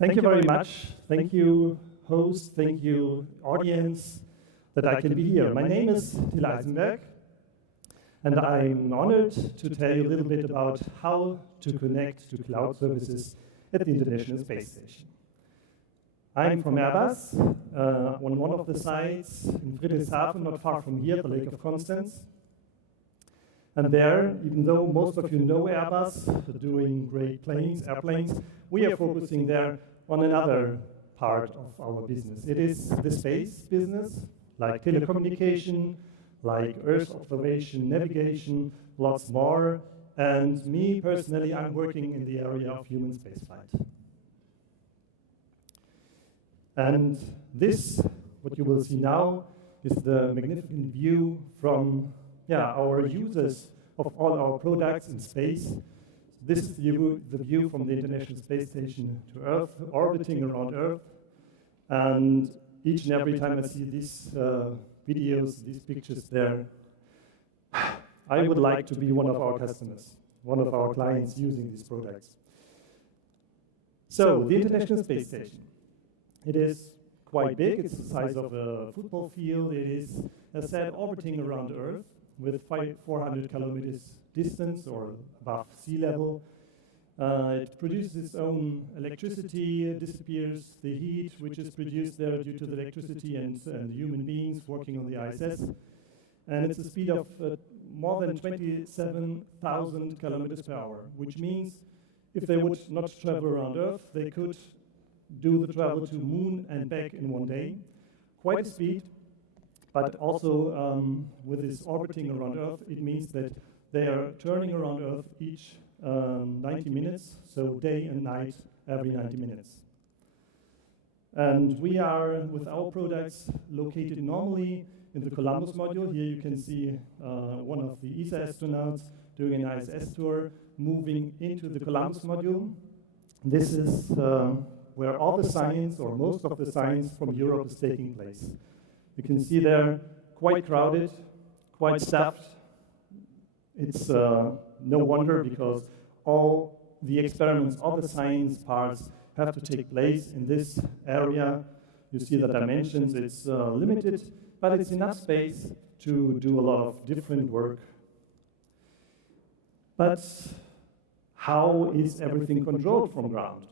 Thank you very much. Thank you, host. Thank you, audience, that I can be here. My name is Eisenbeg, and I'm honored to tell you a little bit about how to connect to cloud services at the International Space Station. I'm from Airbus, on one of the sites in Friedrichshafen, not far from here, the Lake of Constance. And there, even though most of you know Airbus, they're doing great airplanes, we are focusing there on another part of our business. It is the space business, like telecommunication, like Earth observation, navigation, lots more. And me, personally, I'm working in the area of human spaceflight. And this, what you will see now, is the magnificent view from our users of all our products in space. This is the view from the International Space Station to Earth, orbiting around Earth. And each and every time I see these videos, these pictures there, I would like to be one of our customers, one of our clients using these products. So, the International Space Station. It is quite big. It's the size of a football field. It is, as said, orbiting around Earth with 400 kilometers distance or above sea level. It produces its own electricity, disappears the heat which is produced there due to the electricity and human beings working on the ISS. And it's a speed of more than 27,000 kilometers per hour, which means if they would not travel around Earth, they could do the travel to Moon and back in one day. Quite a speed, but also with this orbiting around Earth, it means that they are turning around Earth each 90 minutes, so day and night every 90 minutes. And we are, with our products, located normally in the Columbus module. Here you can see one of the ESA astronauts doing an ISS tour, moving into the Columbus module. This is where all the science, or most of the science from Europe is taking place. You can see there, quite crowded, quite stuffed. It's no wonder, because all the experiments, all the science parts have to take place in this area. You see the dimensions, it's limited, but it's enough space to do a lot of different work. But how is everything controlled from ground?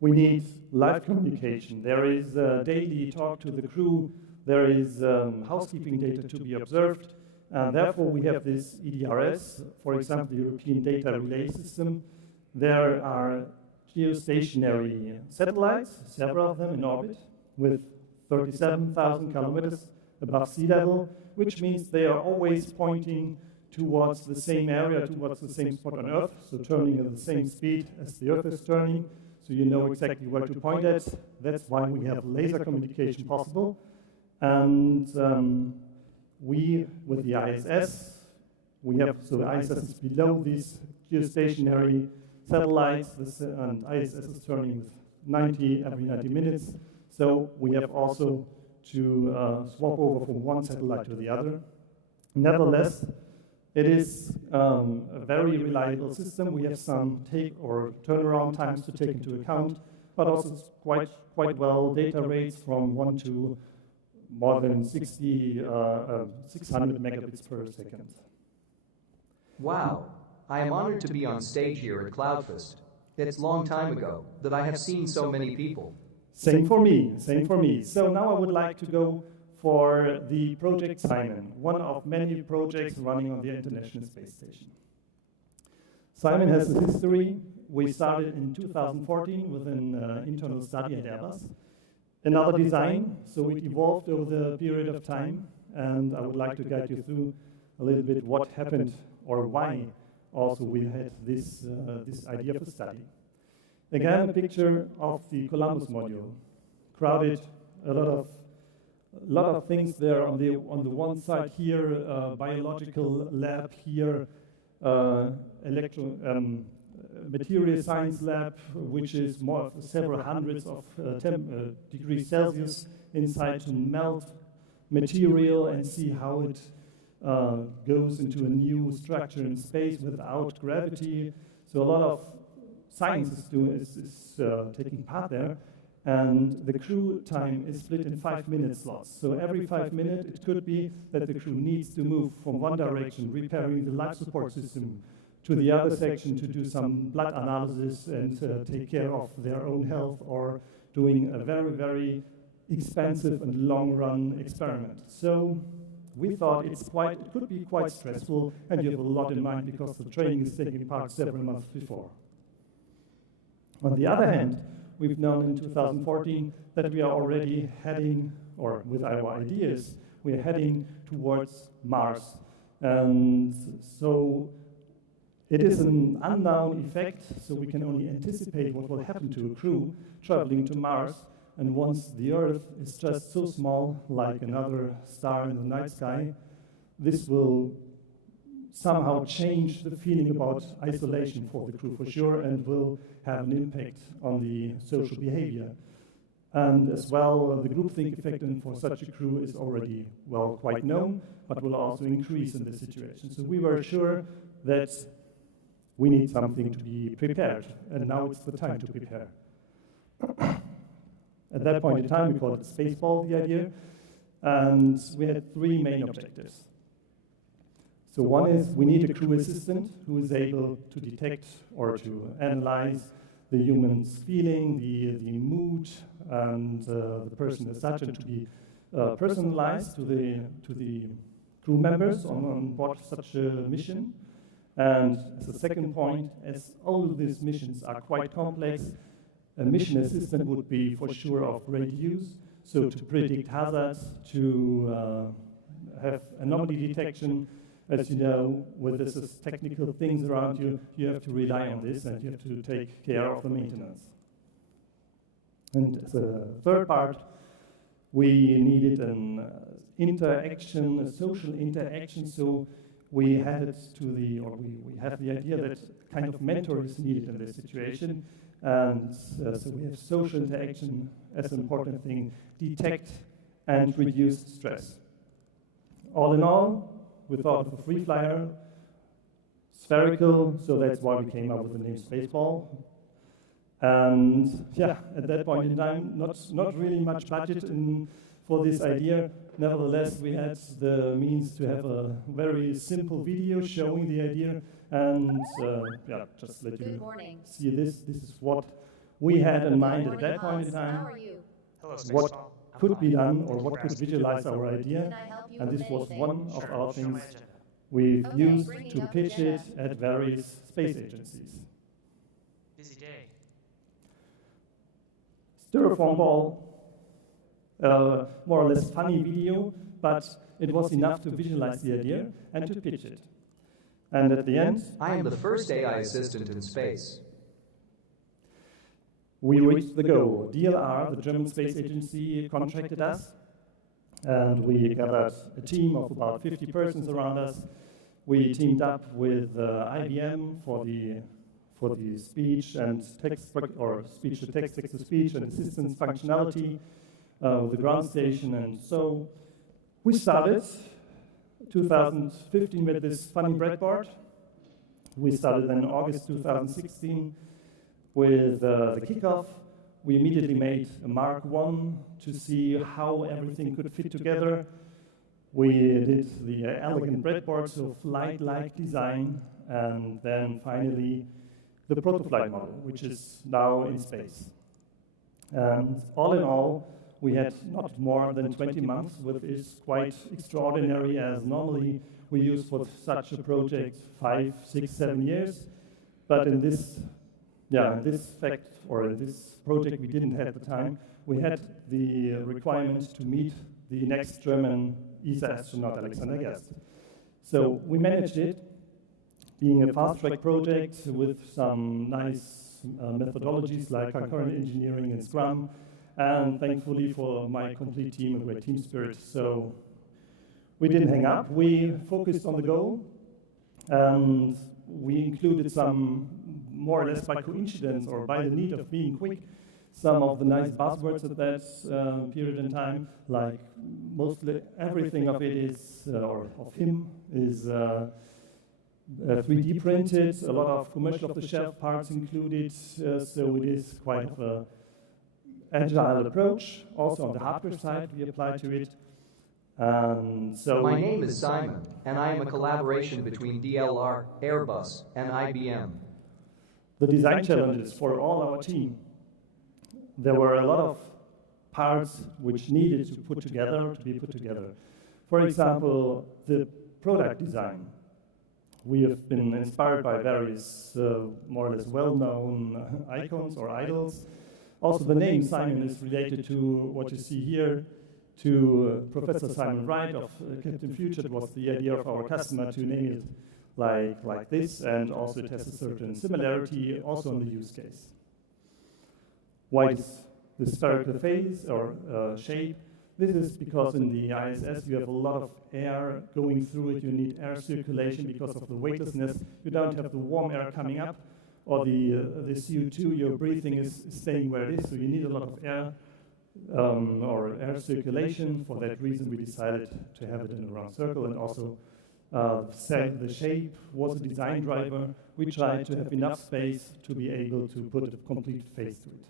We need live communication. There is daily talk to the crew. There is housekeeping data to be observed. And therefore, we have this EDRS, for example, the European Data Relay System. There are geostationary satellites, several of them in orbit, with 37,000 kilometers above sea level, which means they are always pointing towards the same area, towards the same spot on Earth, so turning at the same speed as the Earth is turning. So you know exactly where to point at. That's why we have laser communication possible. And we, with the ISS, so the ISS is below these geostationary satellites, and ISS is turning with 90 every 90 minutes. So we have also to swap over from one satellite to the other. Nevertheless, it is a very reliable system. We have some turnaround times to take into account, but also quite well data rates from 1 to more than 600 megabits per second. Wow, I am honored to be on stage here at CloudFest. It's a long time ago that I have seen so many people. Same for me, same for me. So now I would like to go for the project CIMON, one of many projects running on the International Space Station. CIMON has a history. We started in 2014 with an internal study at Airbus. Another design, so it evolved over the period of time, and I would like to guide you through a little bit what happened or why also we had this idea for study. Again, a picture of the Columbus module. Crowded, a lot of things there on the one side here, biological lab here, material science lab, which is more of several hundreds of degrees Celsius inside to melt material and see how it goes into a new structure in space without gravity. So a lot of science is taking part there. And the crew time is split in 5-minute slots. So every 5 minutes, it could be that the crew needs to move from one direction, repairing the life support system, to the other section to do some blood analysis and take care of their own health, or doing a very, very expensive and long-run experiment. So we thought it could be quite stressful, and you have a lot in mind because the training is taking part several months before. On the other hand, we've known in 2014 that we are already heading, or with our ideas, we're heading towards Mars. And so it is an unknown effect, so we can only anticipate what will happen to a crew traveling to Mars. And once the Earth is just so small, like another star in the night sky, this will somehow change the feeling about isolation for the crew for sure, and will have an impact on the social behavior. And as well, the groupthink effect for such a crew is already, well, quite known, but will also increase in this situation. So we were sure that we need something to be prepared, and now it's the time to prepare. At that point in time, we called it Spaceball, the idea, and we had 3 main objectives. So one is we need a crew assistant who is able to detect or to analyze the human's feeling, the mood, and the person as such, and to be personalized to the crew members on board such a mission. And as a second point, as all of these missions are quite complex, a mission assistant would be for sure of great use. So to predict hazards, to have anomaly detection. As you know, with this technical things around you, you have to rely on this, and you have to take care of the maintenance. And as a third part, we needed an interaction, a social interaction. So we had it we have the idea that kind of mentor is needed in this situation. And so we have social interaction as an important thing, detect and reduce stress. All in all, we thought of a free flyer, spherical, so that's why we came up with the name Spaceball. And yeah, at that point in time, not really much budget for this idea. Nevertheless, we had the means to have a very simple video showing the idea. And yeah, just let you see this. This is what we had in mind at that point in time. Hello, What could be done, or what could visualize our idea. And this was one of our things we've used to pitch it at various space agencies. Busy day. Styrofoam ball, more or less funny video, but it was enough to visualize the idea and to pitch it. And at the end, I am the first AI assistant in space. we reached the goal. DLR, the German space agency, contracted us, and we gathered a team of about 50 persons around us. We teamed up with IBM for the speech and text, or speech to text, text to speech and assistance functionality with the ground station. And so we started 2015 with this funny breadboard. We started in August 2016 with the kickoff. We immediately made a Mark I to see how everything could fit together. We did the elegant breadboard, so flight-like design, and then finally the protoflight model, which is now in space. And all in all, we had not more than 20 months, which is quite extraordinary, as normally we use for such a project 5, 6, 7 years. But in this project we didn't have the time. We had the requirement to meet the next German ESA astronaut, Alexander Gerst. So we managed it, being a fast-track project with some nice methodologies like concurrent engineering and Scrum, and thankfully for my complete team, a great team spirit. So we didn't hang up. We focused on the goal, and we included some, more or less by coincidence or by the need of being quick, some of the nice buzzwords at that period in time, like mostly everything of it is, or of him, is 3D printed, a lot of commercial off-the-shelf parts included, so it is quite an agile approach. Also on the hardware side, we apply to it. So my name is Simon, and I am a collaboration between DLR, Airbus, and IBM. The design challenges for all our team. There were a lot of parts which needed to be put together. For example, the product design. We have been inspired by various more or less well-known icons or idols. Also, the name Simon is related to what you see here, to Professor Simon Wright of Captain Future. It was the idea of our customer to name it like this, and also it has a certain similarity also in the use case. Why is the spherical phase or shape? This is because in the ISS you have a lot of air going through it. You need air circulation because of the weightlessness. You don't have the warm air coming up, or the CO2 you're breathing is staying where it is, so you need a lot of air or air circulation. For that reason, we decided to have it in a round circle, and also the shape was a design driver. We tried to have enough space to be able to put a complete face to it.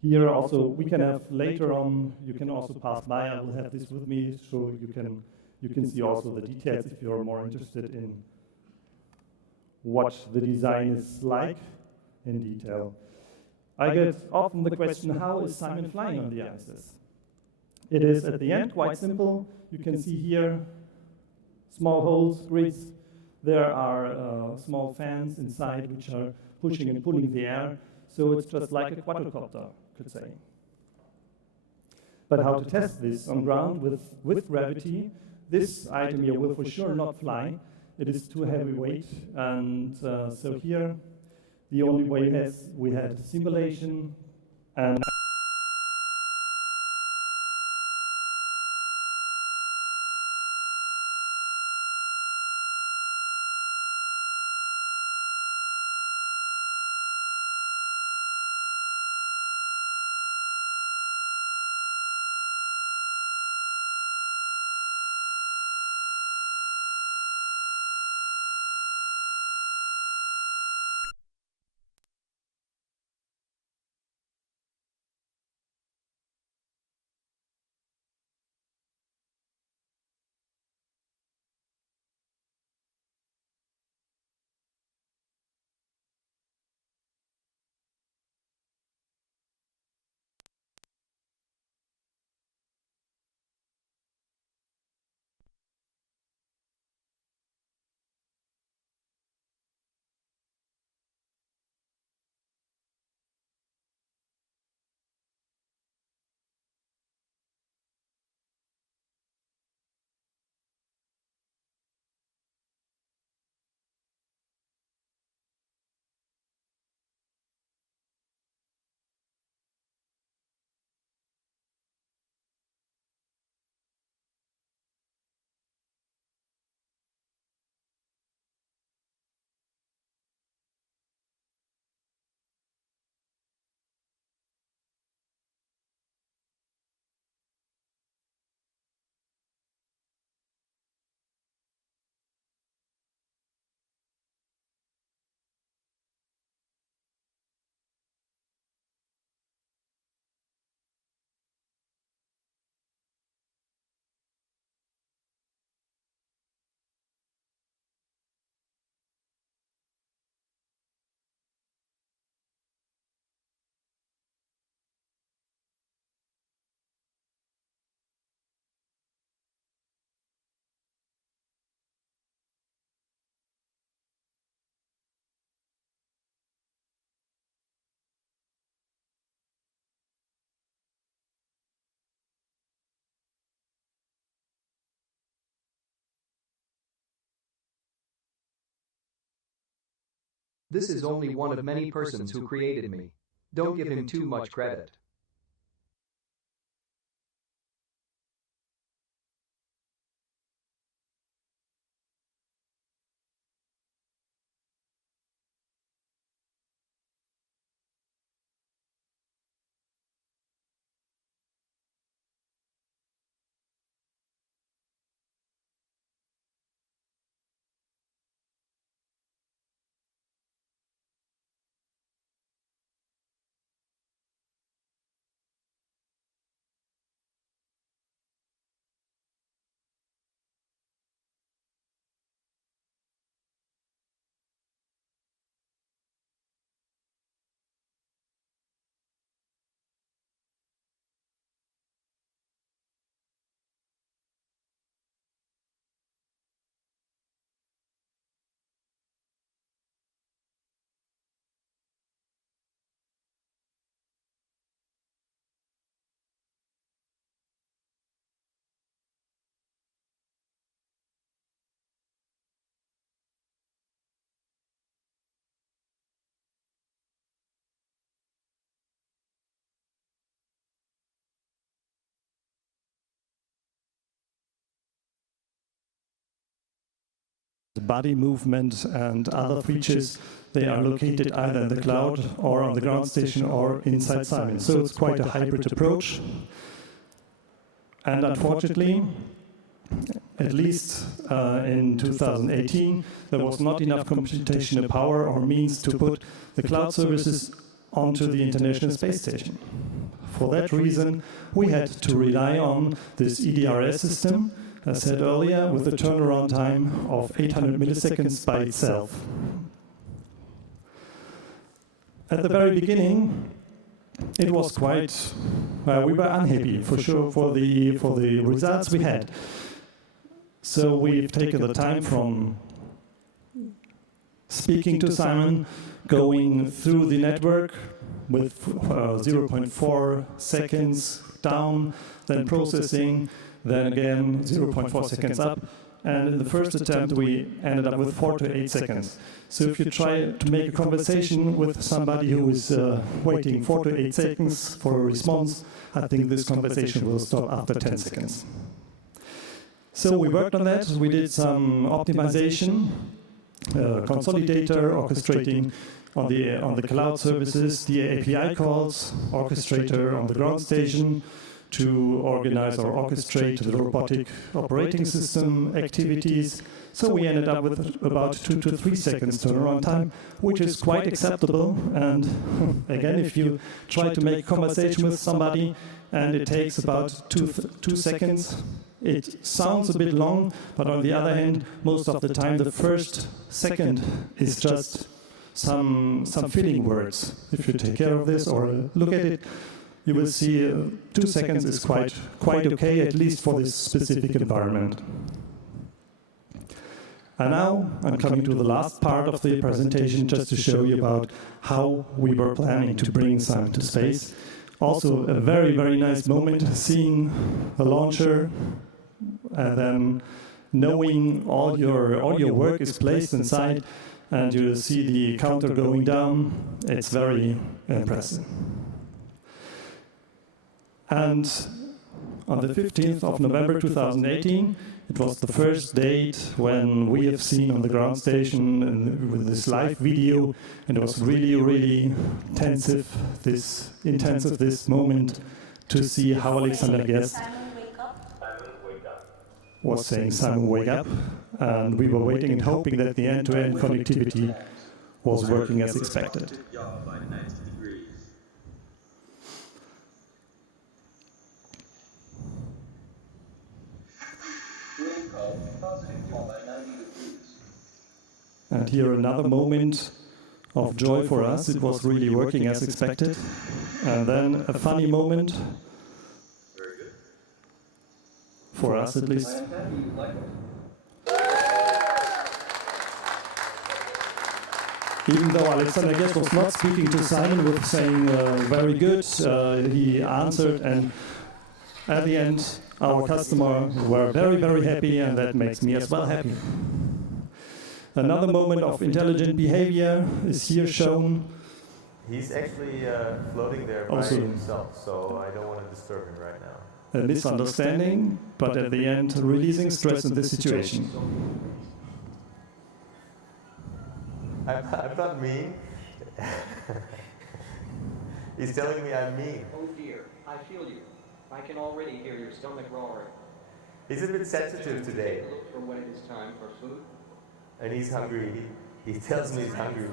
Here also, we can have later on, you can also pass by, I will have this with me, so you can see also the details if you're more interested in what the design is like in detail. I get often the question, how is Simon flying on the ISS? It is at the end quite simple. You can see here small holes, grids. There are small fans inside which are pushing and pulling the air. So it's just like a quadrocopter, could say. But how to test this on ground with gravity? This item here will for sure not fly. It is too heavy weight. And so here, the only way is we had simulation and This is only one of many persons who created me. Don't give him too much credit. body movement and other features, they are located either in the cloud or on the ground station or inside CIMON. So it's quite a hybrid approach. And unfortunately, at least in 2018, there was not enough computational power or means to put the cloud services onto the International Space Station. For that reason, we had to rely on this EDRS system, as said earlier, with a turnaround time of 800 milliseconds by itself. At the very beginning, it was quite, we were unhappy for sure for the results we had. So we've taken the time from speaking to CIMON, going through the network with 0.4 seconds down, then processing, then again 0.4 seconds up. And in the first attempt, we ended up with 4 to 8 seconds. So if you try to make a conversation with somebody who is waiting 4 to 8 seconds for a response, I think this conversation will stop after 10 seconds. So we worked on that. We did some optimization, consolidator, orchestrating on the cloud services, the API calls, orchestrator on the ground station, to organize or orchestrate the robotic operating system activities. So we ended up with about 2 to 3 seconds turnaround time, which is quite acceptable. And again, if you try to make a conversation with somebody and it takes about 2 seconds, it sounds a bit long, but on the other hand, most of the time, the first second is just some filling words. If you take care of this or look at it, you will see 2 seconds is quite okay, at least for this specific environment. And now I'm coming to the last part of the presentation just to show you about how we were planning to bring CIMON to space. Also a very, very nice moment seeing a launcher and then knowing all your work is placed inside and you see the counter going down. It's very impressive. And on the 15th of November 2018, it was the first date when we have seen on the ground station and with this live video, and it was really, really intensive this moment to see how Alexander Guest was saying, "CIMON, wake up," and we were waiting and hoping that the end-to-end connectivity was working as expected. And here another moment of joy for us. It was really working as expected. And then a funny moment, for us at least. Even though Alexander Guest was not speaking to CIMON with saying very good, he answered, and at the end our customers were very, very happy, and that makes me as well happy. Another moment of intelligent behavior is here shown. He's actually floating there by himself, so I don't want to disturb him right now. A misunderstanding, but at the end, releasing stress in this situation. I'm not mean. He's telling me I'm mean. Oh dear, I feel you. I can already hear your stomach roaring. He's a bit sensitive today. Look for when it is time for food. And he's hungry. He tells me he's hungry.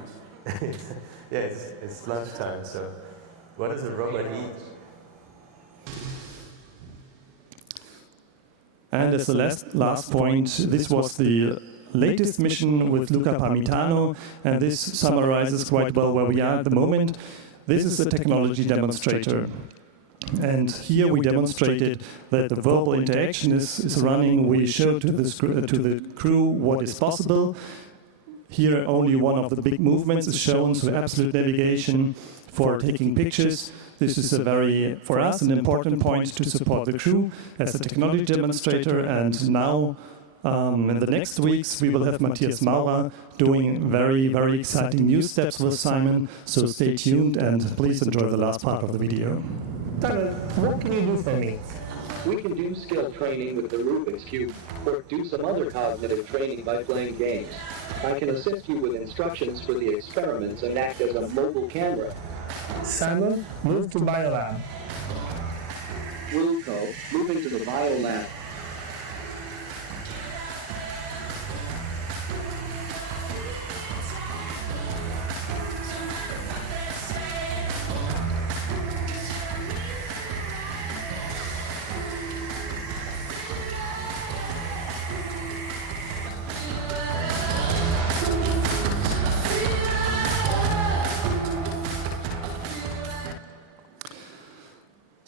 Yeah, it's lunchtime, so what does a robot eat? And as the last point, this was the latest mission with Luca Parmitano, and this summarizes quite well where we are at the moment. This is a technology demonstrator. And here we demonstrated that the verbal interaction is running. We showed to the crew what is possible. Here only one of the big movements is shown, so absolute navigation for taking pictures. This is for us, an important point to support the crew as a technology demonstrator. And now, in the next weeks, we will have Matthias Maurer doing very, very exciting new steps with CIMON. So stay tuned and please enjoy the last part of the video. Simon, what can you do for me? We can do skill training with the Rubik's Cube, or do some other cognitive training by playing games. I can assist you with instructions for the experiments and act as a mobile camera. Simon, move to Biolab. Wilco, moving to the Biolab.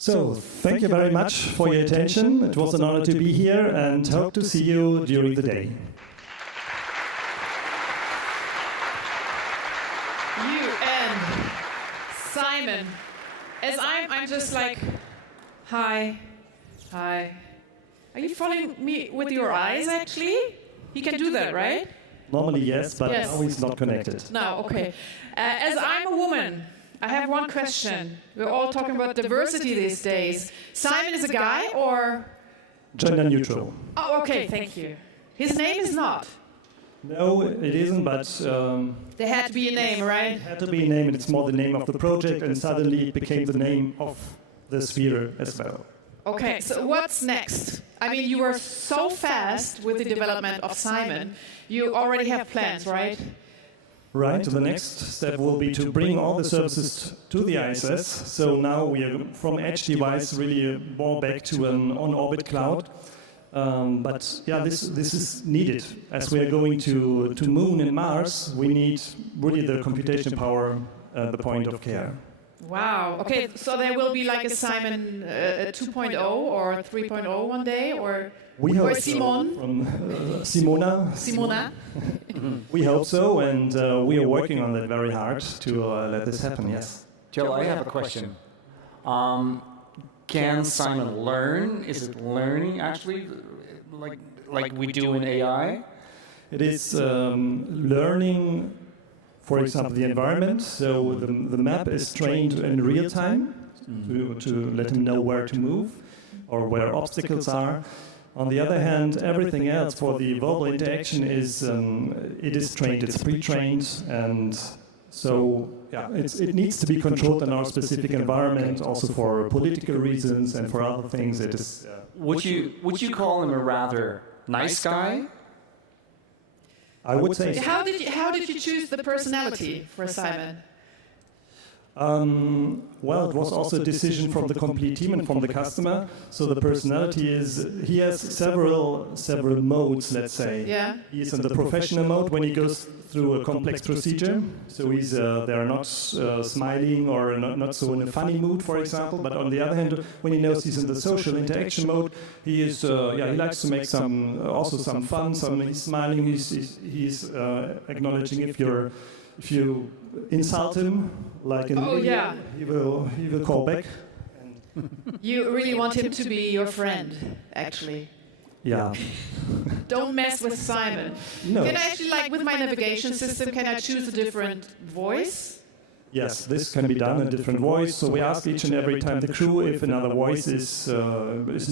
So, thank you very much for your attention. It was an honor to be here and hope to see you during the day. You and Simon, as I'm just like, hi. Are you following me with your eyes, actually? You can do that, right? Normally, yes, but Yes. now it's not connected. No, okay. As I'm a woman, I have one question. We're all talking about diversity these days. Simon is a guy or? Gender neutral. Oh, okay, thank you. His name is not. No, it isn't, but There had to be a name, right? it had to be a name, and it's more the name of the project, and suddenly it became the name of the sphere as well. Okay, so what's next? I mean, you were so fast with the development of Simon. You already have plans, right? Right, the next step will be to bring all the services to the ISS. So now we are from edge device really more back to an on-orbit cloud. But yeah, this is needed. As we are going to Moon and Mars, we need really the computation power at the point of care. Wow. Okay, so there will be like a Simon 2.0 or 3.0 one day, or CIMON? From Simona. Simona? We hope so, and we are working on that very hard to let this happen, yes. Jill, I have a question. Can Simon learn? Is it learning actually, like we do in AI? It is learning, for example, the environment. So the map is trained in real time to let him know where to move or where obstacles are. On the other hand, everything else for the verbal interaction is trained. It's pre-trained, and so yeah, it needs to be controlled in our specific environment, also for political reasons and for other things. It is. Would you call him a rather nice guy? I would say. How did you choose the personality for Simon? Well, it was also a decision from the complete team and from the customer. So the personality is, he has several modes, let's say. Yeah. He's in the professional mode when he goes through a complex procedure. So he's they're not smiling or not so in a funny mood, for example. But on the other hand, when he knows he's in the social interaction mode, he is he likes to make some fun. He's smiling. He's acknowledging if you insult him, like in the video, he will call back. You really want him to be your friend, actually. Yeah. Don't mess with Simon. No. Can I actually, like with my navigation system, can I choose a different voice? Yes, this can be done in a different voice. So we ask each and every time the crew if another voice is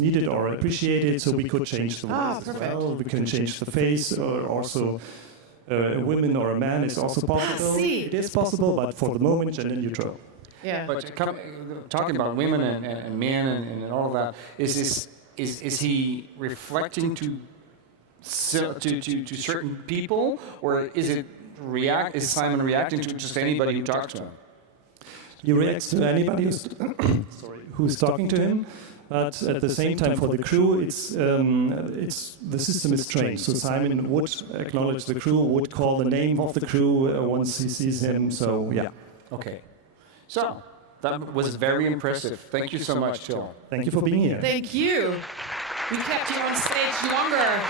needed or appreciated, so we could change the voice as well. We can change the face, or also a woman or a man is also possible. It is possible, but for the moment, gender neutral. Yeah. But talking about women and men and all of that, is he reflecting to certain people, or is Simon reacting to just anybody who talks to him? He reacts to anybody who's talking to him. But at the same time, for the crew, the system is trained. So Simon would acknowledge the crew, would call the name of the crew once he sees him. So yeah. Okay. So that was very impressive. Thank you so much, Till. Thank you for being here. Thank you. We kept you on stage longer.